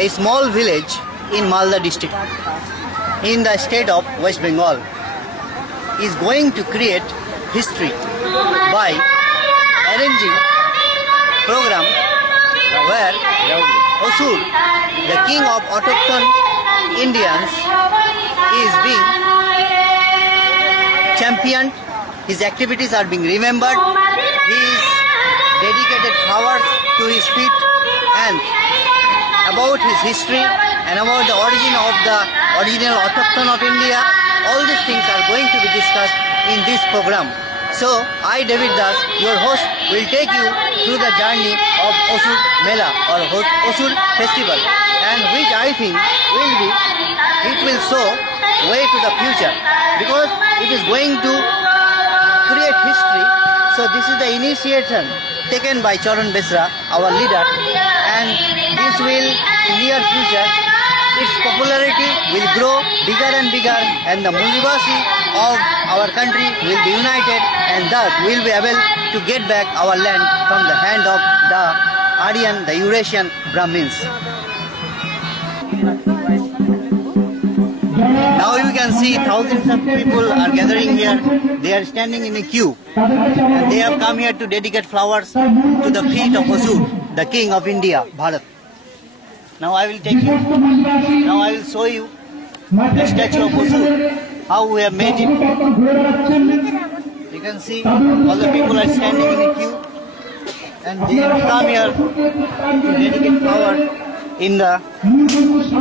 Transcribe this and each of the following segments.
A small village in Malda district in the state of West Bengal is going to create history by arranging program where Asur, the king of autochthon Indians, is being championed. His activities are being remembered. His dedicated flowers to his feet, and about his history and about the origin of the original autochthon of India. All these things are going to be discussed in this program. So I, David Das, your host, will take you through the journey of Asur Mela or Asur Festival, and which I think it will show way to the future, because it is going to create history. So this is the initiation taken by Charan Besra, our leader, and this will, in near future, its popularity will grow bigger and bigger, and the Mulivasi of our country will be united, and thus we will be able to get back our land from the hand of the Aryan, the Eurasian Brahmins. Now you can see thousands of people are gathering here. They are standing in a queue, and they have come here to dedicate flowers to the feet of Asur, the king of India, Bharat. Now I will show you the statue of Asur, how we have made it. You can see all the people are standing in a queue, and they have come here to dedicate flowers in the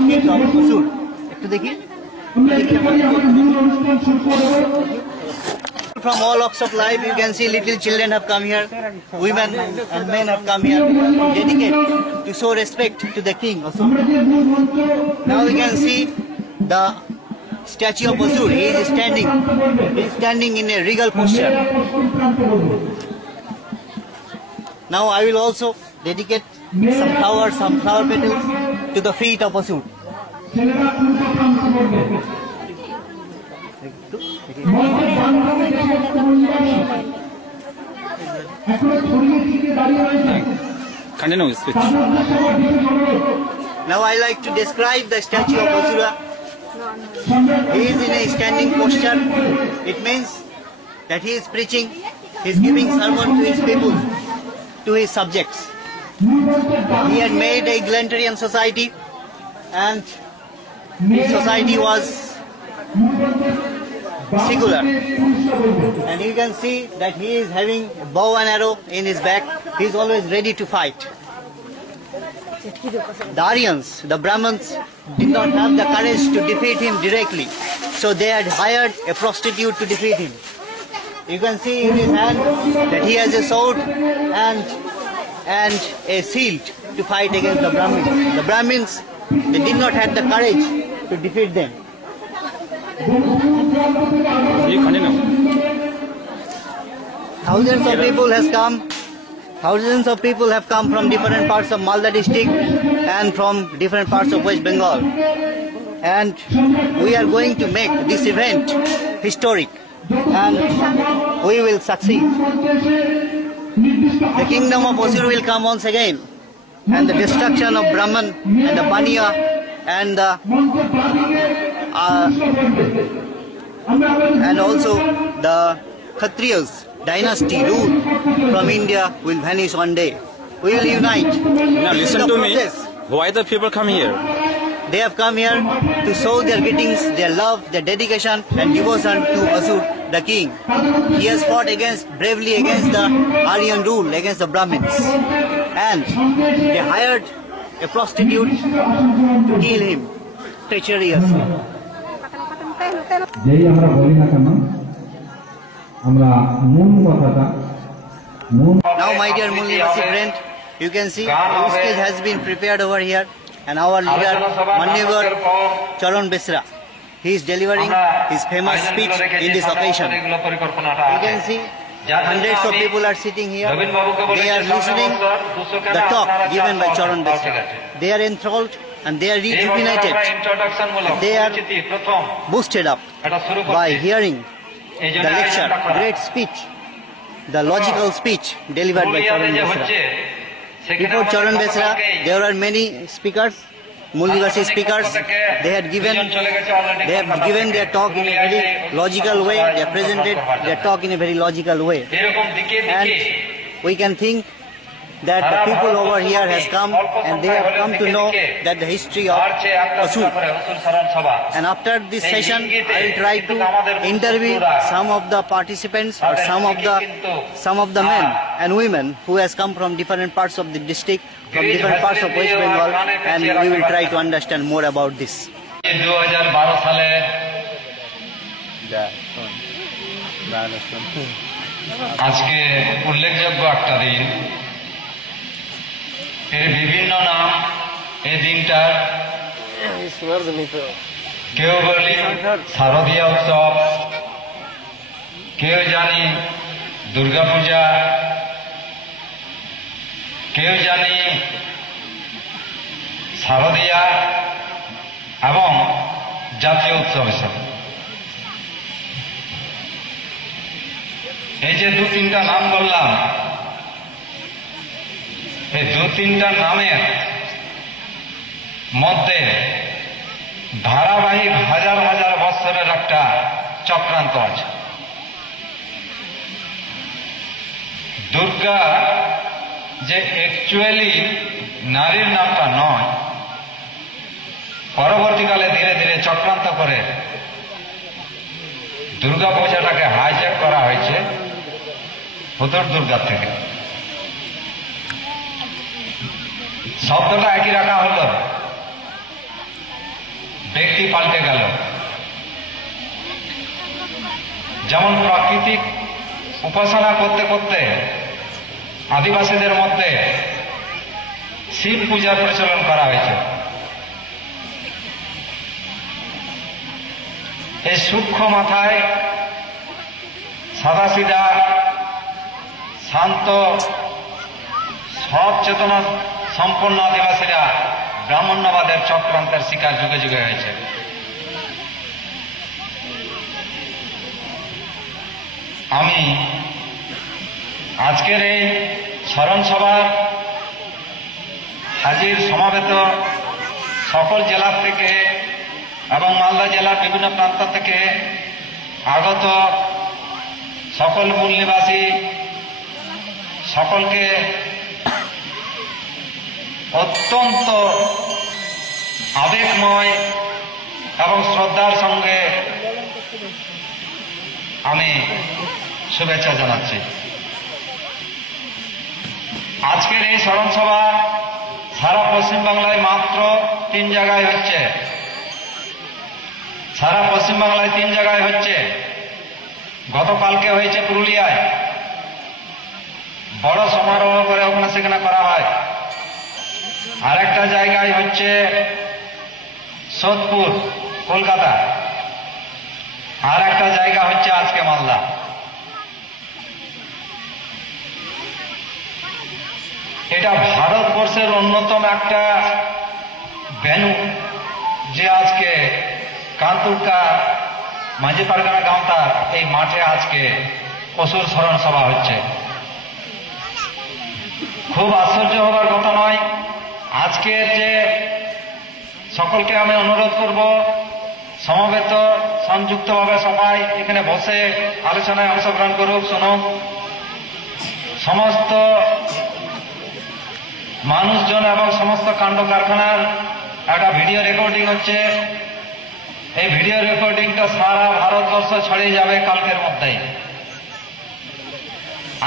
feet of Asur. Ekটু দেখি From all walks of life, you can see little children have come here, women and men have come here to dedicate, to show respect to the king. Now we can see the statue of Asur. He is standing in a regal posture. Now I will also dedicate some flower petals to the feet of Asur. Continue speech. Now I like to describe the statue of Asura. He is in a standing posture. It means that he is preaching, he is giving sermon to his people, to his subjects. He had made a egalitarian society, and his society was secular, and you can see that he is having a bow and arrow in his back. He is always ready to fight. The Aryans, the Brahmins, did not have the courage to defeat him directly, so they had hired a prostitute to defeat him. You can see in his hand that he has a sword and a shield to fight against the Brahmins. The Brahmins, they did not have the courage to defeat them. Thousands of people have come from different parts of Malda district and from different parts of West Bengal. And we are going to make this event historic, and we will succeed. The kingdom of Asur will come once again, and the destruction of Brahman and the Paniya and also the Kshatriyas dynasty rule from India will vanish one day. We will unite. Now listen to me. Why the people come here? They have come here to show their greetings, their love, their dedication and devotion to Asur, the king. He has fought bravely against the Aryan rule, against the Brahmins. And they hired a prostitute to kill him treacherously. Now, my dear Mulnivasi friend, you can see the stage has been prepared over here, and our leader, Manyagor Charan Besra, he is delivering his famous speech in this occasion. You can see hundreds of people are sitting here. They are listening the talk given by Charan Besra. they are enthralled and they are rejuvenated. They are boosted up by hearing the lecture, great speech, the logical speech delivered by Charan Besra. Before Charan Besra, there were many speakers, Muldivasi speakers. They have given their talk in a very logical way. They have presented their talk in a very logical way. And we can think that the people over here has come and they have come to know that the history of Asur. And after this session, I will try to interview some of the participants or some of the men and women who has come from different parts of the district, from different parts of West Bengal, and we will try to understand more about this. 2012 সালে আজকে উল্লেখযোগ্য একটা দিন। এর বিভিন্ন নাম এই দিনটার, কেউ বলি শারদীয় উৎসব, কেউ জানি দুর্গাপূজা, কেউ জানি শারদীয়া এবং জাতীয় উৎসব হিসাবে। এই যে দু তিনটা নাম বললাম, এই দু তিনটা নামের মধ্যে ধারাবাহিক হাজার হাজার বছরের একটা চক্রান্ত আছে। দুর্গা যে অ্যাকচুয়ালি নারীর নামটা নয়, পরবর্তীকালে ধীরে ধীরে চক্রান্ত করে দুর্গা পূজাটাকে হাইজ্যাক করা হয়েছে হুতুর দুর্গা থেকে। শব্দটা একই রাখা হলো, ব্যক্তি পাল্টে গেল। যেমন প্রাকৃতিক উপাসনা করতে করতে আদিবাসীদের মধ্যে শিব পূজার প্রচলন করা হয়েছে। এই সূক্ষ্ম মাথায় সাদাসিধা শান্ত সৎ চেতনা সম্পন্ন আদিবাসীরা ব্রাহ্মণ্যবাদের চক্রান্তের শিকার যুগে যুগে হয়েছে। আমি আজকের এই স্মরণ সভার হাজির সমাবেত সকল জেলা থেকে এবং মালদা জেলার বিভিন্ন প্রান্ত থেকে আগত সকল মূল নিবাসী সকলকে অত্যন্ত আবেগময় এবং শ্রদ্ধার সঙ্গে আমি শুভেচ্ছা জানাচ্ছি। আজকের এই স্মরণ সভা সারা পশ্চিমবাংলায় মাত্র 3 জায়গায় হচ্ছে। সারা পশ্চিমবাংলায় 3 জায়গায় হচ্ছে। গতকালকে হয়েছে পুরুলিয়ায়, বড় সমারোহ করে ওখানে সেখানে করা হয়। আরেকটা জায়গায় হচ্ছে সোদপুর কলকাতা, আর একটা জায়গা হচ্ছে আজকে মালদা। এটা ভারতবর্ষের অন্যতম একটা ভেন্যু, যে আজকে কান্তুরকা মাঝি পারগানা গাঁওতার এই মাঠে আজকে অসুর স্মরণ সভা হচ্ছে। খুব আশ্চর্য হবার কথা নয়। আজকে যে সকলকে আমি অনুরোধ করব, সমবেত সংযুক্তভাবে সবাই এখানে বসে আলোচনায় অংশগ্রহণ করুক, শুনুক। সমস্ত মানুষজন এবং সমস্ত কাণ্ড কারখানার একটা ভিডিও রেকর্ডিং হচ্ছে। এই ভিডিও রেকর্ডিংটা সারা ভারতবর্ষ ছড়িয়ে যাবে কালকের মধ্যেই।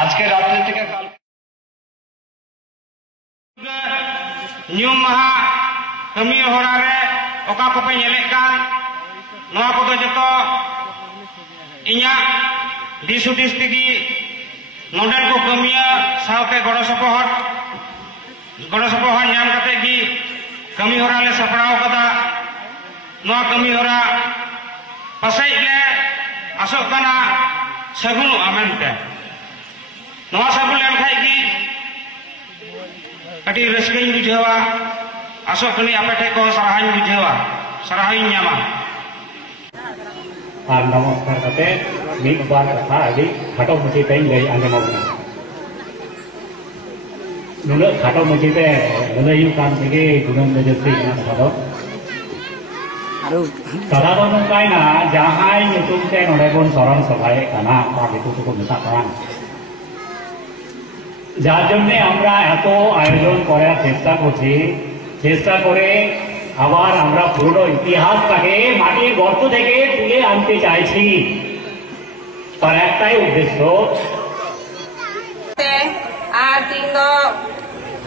আজকে রাত্রি থেকে কাল ᱧᱩᱢ ᱢᱟᱦᱟ ᱠᱟᱹᱢᱤ ᱦᱚᱨᱟ ᱨᱮ ᱚᱠᱟ ᱠᱚᱯᱮ ᱧᱮᱞᱮᱫ ᱠᱟᱱ, ᱱᱚᱣᱟ ᱠᱚᱫᱚ ᱡᱚᱛᱚ ᱤᱧᱟᱹᱜ ᱫᱤᱥ ᱦᱩᱫᱤᱥ ᱛᱮᱜᱮ ᱱᱚᱰᱮᱱ ᱠᱚ ᱠᱟᱹᱢᱤᱭᱟ ᱥᱟᱶᱛᱮ ᱜᱚᱲᱚ ᱥᱚᱯᱚᱦᱚᱫ ᱧᱟᱢ ᱠᱟᱛᱮ ᱜᱮ ᱠᱟᱹᱢᱤ ᱦᱚᱨᱟ ᱞᱮ ᱥᱟᱯᱲᱟᱣ ᱠᱟᱫᱟ। ᱱᱚᱣᱟ ᱠᱟᱹᱢᱤ ᱦᱚᱨᱟ ᱯᱟᱥᱮᱡ ᱞᱮ ᱟᱥᱚᱜ ᱠᱟᱱᱟ ᱥᱟᱹᱜᱩᱱᱚᱜᱼᱟ ᱢᱮᱱᱛᱮ। ᱱᱚᱣᱟ ᱥᱟᱹᱜᱩᱱ ᱞᱮᱱᱠᱷᱟᱡ ᱜᱮ ᱟᱹᱰᱤ ᱨᱟᱹᱥᱠᱟᱹᱧ ᱵᱩᱡᱷᱟᱹᱣᱟ asok kini apa teko sarahan bujewa sarahan nyama আর নমস্কার করতে মিটবার কথা আগে খাটো মুচিতে লই আঞ্জমবনা নুনো খাটো মুচিতে নুনো ইউ কাম থেকে গুণম মেজেস্তি না খাটো কথা তো নঙ্কাই না যাহাই নিতুমতে নড়েবন চরণ সভায় কানা বা বিতুটুকু মেতা করান যার জন্য আমরা এত আয়োজন করার চেষ্টা করছি চেষ্টা করে আবার আমরা পুরো ইতিহাসটাকে মাটির গর্ত থেকে তুলে আনতে চাইছি তার একটাই উদ্দেশ্য আর তিন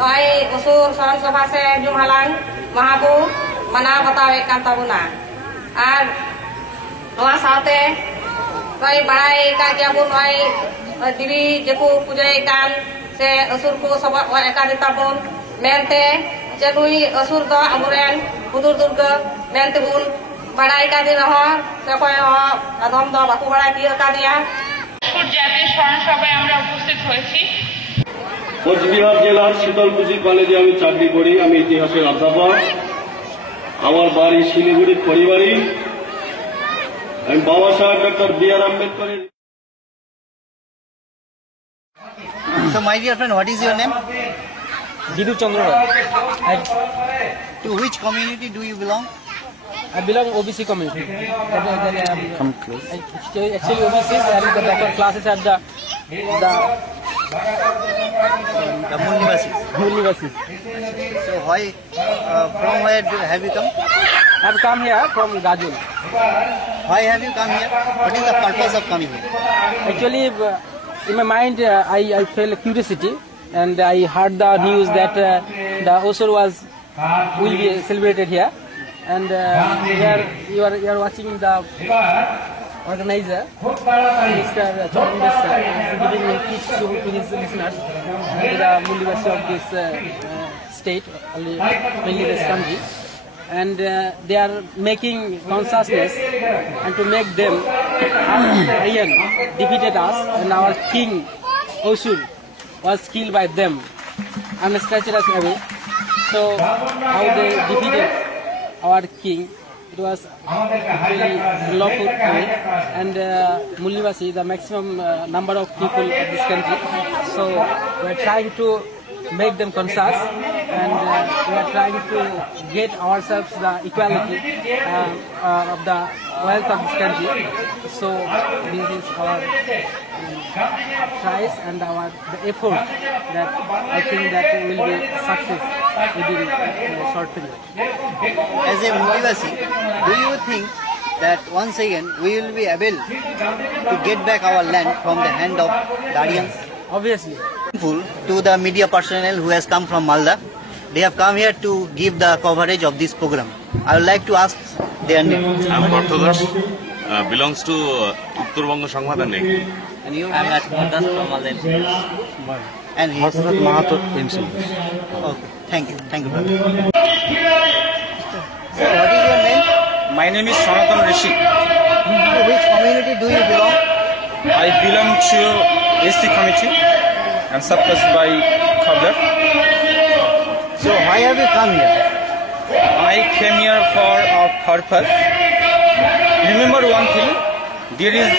নয় উসুর স্মরণ সভা সে জুমহালাং মহাবু মানাw bataw kan tabuna আর নোয়া সাথে নয় বাড়াই কা যাবো নয় দিবি যেকু পূজাই কান সে আসুর কো সব একা দিতাবন মেনতে যে নুই আসুর দ আমরেন হুদুর দুর্গা মেনতে বুন বাড়াই কা দিন হ সে কয় হ আদম দ বাকু বাড়াই দিয়ে কা দিয়া জাতীয় স্মরণ সভায় আমরা উপস্থিত হয়েছি। কোচবিহার জেলার শীতলকুচি কলেজে আমি চাকরি করি। আমি ইতিহাসের অধ্যাপক। আমার বাড়ি শিলিগুড়ি পরিবারই। আমি বাবা সাহেব ডক্টর বি.আর. আম্বেদকরের। So my dear friend, what is your name? Bidu Chandra. To which community do you belong? I belong OBC community. Come close. Actually OBCs and the better classes at the Mulnivasis. So why, from where have you come? I've come here from Gajul. Why have you come here? What is the purpose of coming here? Actually, in my mind, I felt curiosity, and I heard the news that the Osur will be celebrated here, and here you are watching the organizer, Mr. Chandra, giving a speech to his listeners, to the Mulnivasis of this state, mainly this country. And they are making consciousness and to make them Aryan defeated us, and our king Osur was killed by them and snatched us away. So how they defeated our king, it was really lawful way. And Mulnivasis, the maximum number of people of this country, so we are trying to make them conscious, and we are trying to get ourselves the equality of the wealth of this country. So this is our tries and the effort that I think that will be success within a short period. As a Mulnivasi, do you think that once again we will be able to get back our land from the hand of guardians? Obviously. To the media personnel who has come from Malda, they have come here to give the coverage of this program. I would like to ask their name. I'm Orthodox, belongs to Uttorbanga Sanghadannik. And you? I'm Rajkumar Das from Malda. And he? Harshad Mahato himself. Okay, thank you, brother. So what is your name? My name is Sanatan Rishi. To which community do you belong? I belong to SC committee and suppressed by Khabdar. So why have you come here? I came here for a purpose. Remember one thing, there is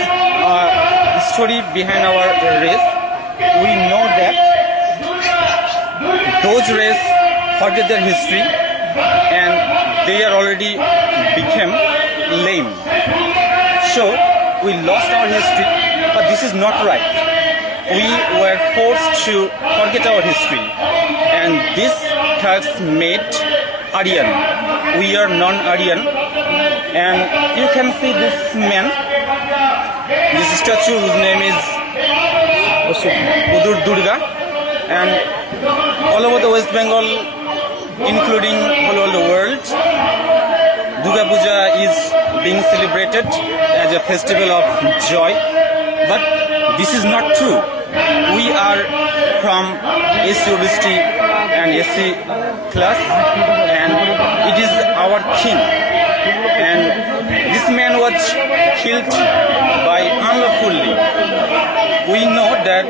a story behind our race. We know that those race forget their history and they are already become lame. So we lost our history, but this is not right. We were forced to forget our history, and this has made Aryan. We are non-Aryan, and you can see this man, this statue whose name is Udur Durga, and all over the West Bengal, including all over the world, Durga Puja is being celebrated as a festival of joy, but this is not true. We are from SC and SC class, and it is our king, and this man was killed by unlawfully. We know that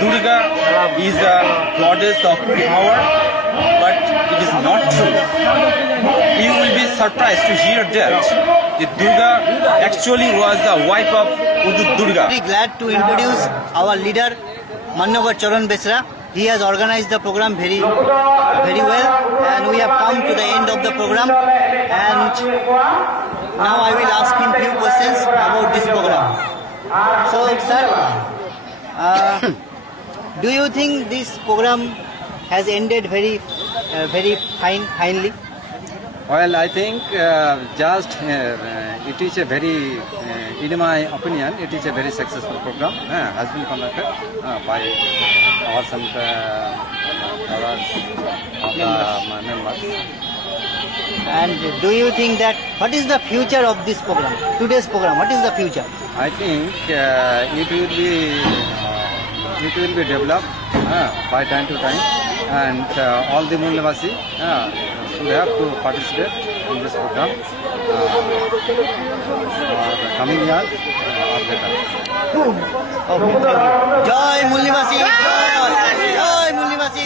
Durga is a goddess of power but it is not true. You will be surprised to hear that Durga actually was the wife of Udut Durga. Very glad to introduce our leader, Mannobhar Charan Besra. He has organized the program very well, and we have come to the end of the program. And now I will ask him few questions about this program. So, sir, do you think this program has ended very finely? Well, I think it is a very, in my opinion, it is a very successful program. Has been conducted by our members. And do you think that what is the future of this program? Today's program, what is the future? I think it will be developed by time to time, and all the Mulnivasi should have to participate in this program the coming year or later. Jai Mulnivasi! Jai Mulnivasi!